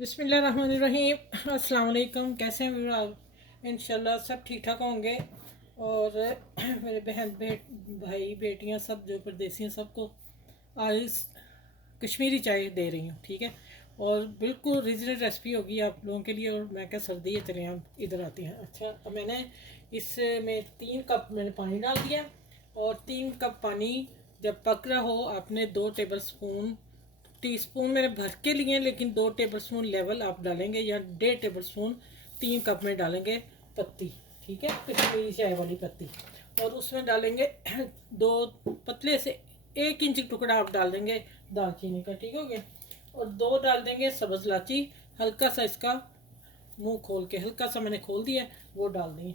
बिस्मिल्लाहिर्रहमानिर्रहीम। अस्सलाम वालेकुम। कैसे हैं आप? इंशाल्लाह सब ठीक ठाक होंगे। और मेरे बहन भाई बेटियां सब जो परदेसी हैं सबको आज कश्मीरी चाय दे रही हूँ, ठीक है। और बिल्कुल रीजनल रेसिपी होगी आप लोगों के लिए। और मैं क्या सर्दी है, चले हम इधर आती हैं। अच्छा, अब मैंने इसमें 3 कप मैंने पानी डाल दिया। और 3 कप पानी जब पक रहा हो, आपने 2 टेबल स्पून टीस्पून मैंने भर के लिए, लेकिन 2 टेबल स्पून लेवल आप डालेंगे या 1.5 टेबल स्पून 3 कप में डालेंगे पत्ती, ठीक है, कश्मीरी चाय वाली पत्ती। और उसमें डालेंगे 2 पतले से 1 इंच टुकड़ा आप डाल देंगे दालचीनी का, ठीक हो गया। और 2 डाल देंगे सब्ज़ इलायची, हल्का सा इसका मुंह खोल के, हल्का सा मैंने खोल दिया, वो डाल देंगे।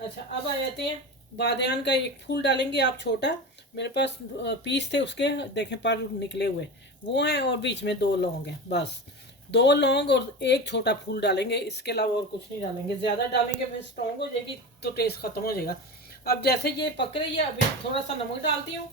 अच्छा, अब आ जाते हैं बादयान का 1 फूल डालेंगे आप, छोटा। मेरे पास पीस थे उसके, देखें पर निकले हुए वो हैं। और बीच में 2 लौंग हैं, बस 2 लौंग और 1 छोटा फूल डालेंगे। इसके अलावा और कुछ नहीं डालेंगे। ज़्यादा डालेंगे फिर स्ट्रॉन्ग हो जाएगी तो टेस्ट ख़त्म हो जाएगा। अब जैसे ये पक रही है, अभी थोड़ा सा नमक डालती हूँ।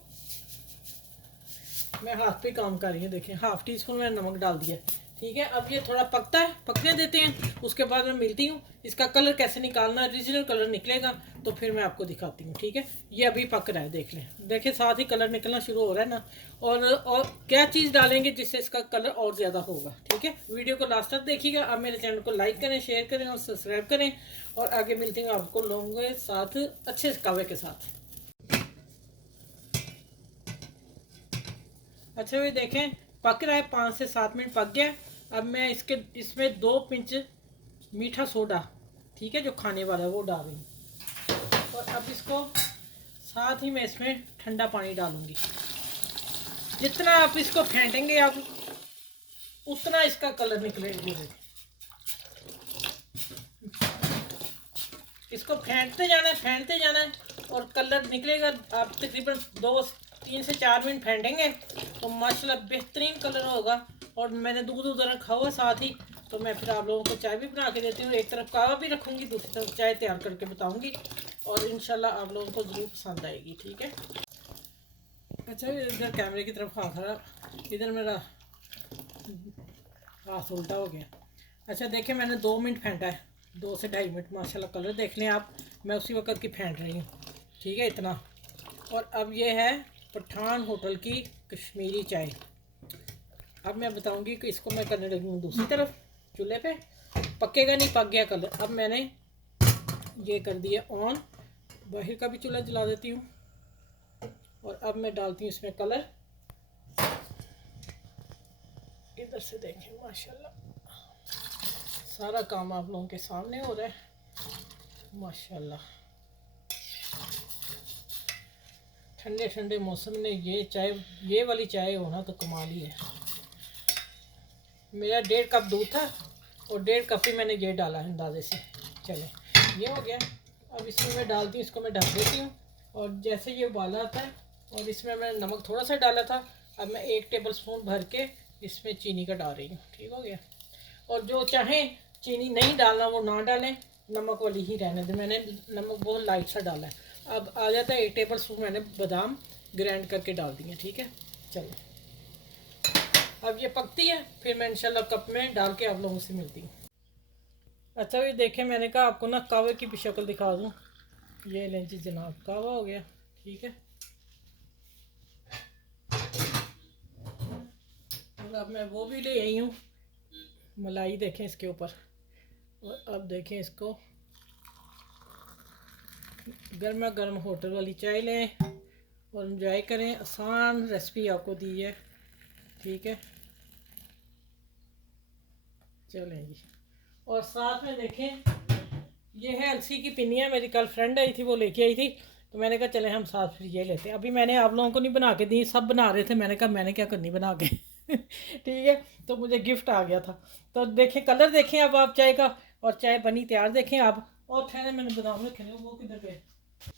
मैं हाथ पे काम कर रही हूँ, देखें 1/2 टीस्पून मैंने नमक डाल दिया, ठीक है। अब ये थोड़ा पकता है, पकने देते हैं। उसके बाद मैं मिलती हूँ। इसका कलर कैसे निकालना, रीजनल कलर निकलेगा तो फिर मैं आपको दिखाती हूँ, ठीक है। ये अभी पक रहा है, देख लें, देखें साथ ही कलर निकलना शुरू हो रहा है ना। और क्या चीज़ डालेंगे जिससे इसका कलर और ज़्यादा होगा, ठीक है। वीडियो को लास्ट तक देखिएगा। अब मेरे चैनल को लाइक करें, शेयर करें और सब्सक्राइब करें। और आगे मिलती हूँ आपको लोगों के साथ, अच्छे कावे के साथ। अच्छा, ये देखें पक रहा है, 5 से 7 मिनट पक गया। अब मैं इसमें 2 पिंच मीठा सोडा, ठीक है, जो खाने वाला है वो डाल रही हूँ। और अब इसको साथ ही मैं इसमें ठंडा पानी डालूंगी। जितना आप इसको फेंटेंगे आप, उतना इसका कलर निकलेगा। इसको फेंटते जाना है, फेंटते जाना है, और कलर निकलेगा। आप तकरीबन 2-3 से 4 मिनट फेंटेंगे तो माशाल्लाह बेहतरीन कलर होगा। और मैंने दूध उधर रखा हुआ साथ ही, तो मैं फिर आप लोगों को चाय भी बना के देती हूँ। एक तरफ कावा भी रखूँगी, दूसरी तरफ चाय तैयार करके बताऊँगी। और इंशाल्लाह आप लोगों को ज़रूर पसंद आएगी, ठीक है। अच्छा, इधर कैमरे की तरफ हाथ रहा, इधर मेरा हाथ उल्टा हो गया। अच्छा, देखिए मैंने 2 मिनट फेंटा है, 2 से 2.5 मिनट। माशाल्लाह कलर देख लें आप, मैं उसी वक्त की फेंट रही हूँ, ठीक है, इतना। और अब ये है पठान होटल की कश्मीरी चाय। अब मैं बताऊंगी कि इसको मैं करने लगी हूँ दूसरी तरफ चूल्हे पे। पकेगा नहीं, पक गया कलर। अब मैंने ये कर दिया ऑन, बाहर का भी चूल्हा जला देती हूँ। और अब मैं डालती हूँ इसमें कलर। इधर से देखें, माशाल्लाह सारा काम आप लोगों के सामने हो रहा है, माशाल्लाह। ठंडे ठंडे मौसम में ये चाय, ये वाली चाय होना तो कमाल ही है। मेरा 1.5 कप दूध था और 1.5 कप ही मैंने ये डाला है अंदाजे से। चले, ये हो गया। अब इसमें मैं डालती हूँ, इसको मैं ढक देती हूँ। और जैसे ये उबाला आता है, और इसमें मैंने नमक थोड़ा सा डाला था, अब मैं 1 टेबल स्पून भर के इसमें चीनी का डाल रही हूँ, ठीक हो गया। और जो चाहें चीनी नहीं डालना वो ना डालें, नमक वाली ही रहने दें। मैंने नमक बहुत लाइट सा डाला है। अब आ जाता है 1 टेबल स्पून मैंने बादाम ग्राइंड करके डाल दिए, ठीक है। चलो, अब ये पकती है, फिर मैं इंशाल्लाह कप में डाल के आप लोगों से मिलती हूँ। अच्छा, ये देखें, मैंने कहा आपको ना कावे की भी शक्ल दिखा दूँ। ये लें जी जनाब, कावा हो गया, ठीक है। और अब मैं वो भी ले आई हूँ, मलाई देखें इसके ऊपर। और अब देखें इसको, गर्मा गर्म होटल वाली चाय लें और इंजॉय करें। आसान रेसिपी आपको दी है, ठीक है। चलें जी। और साथ में देखें, ये है अलसी की पिनिया, मेरी कल फ्रेंड आई थी, वो लेके आई थी, तो मैंने कहा चले हम साथ फिर ये लेते हैं। अभी मैंने आप लोगों को नहीं बना के दी, सब बना रहे थे, मैंने कहा मैंने क्या करनी बना के ठीक है। तो मुझे गिफ्ट आ गया था। तो देखें कलर, देखें अब आप चाय का, और चाय बनी तैयार देखें आप। और ठहरे, मैंने बादाम रखे हैं, वो किधर गए?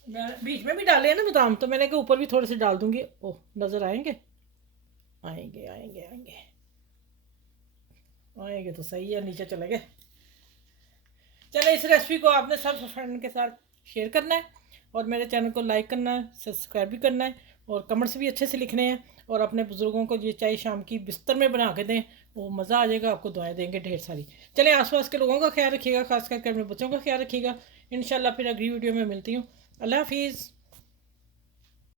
मैं बीच में भी डाले हैं ना बादाम, तो मैंने कहा ऊपर भी थोड़े से डाल दूंगी। ओह, नज़र आएंगे, आएंगे आएंगे आएंगे आएंगे तो सही है, नीचे चले गए। चले, इस रेसिपी को आपने सब फ्रेंड के साथ शेयर करना है, और मेरे चैनल को लाइक करना है, सब्सक्राइब भी करना है, और कमेंट्स भी अच्छे से लिखने हैं। और अपने बुज़ुर्गों को ये चाय शाम की बिस्तर में बना के दें, वो मज़ा आ जाएगा, आपको दुआएं देंगे ढेर सारी। चलें, आसपास के लोगों का ख्याल रखिएगा, खास करके अपने बच्चों का ख्याल रखिएगा। इंशाल्लाह फिर अगली वीडियो में मिलती हूँ। अल्लाह हाफिज़।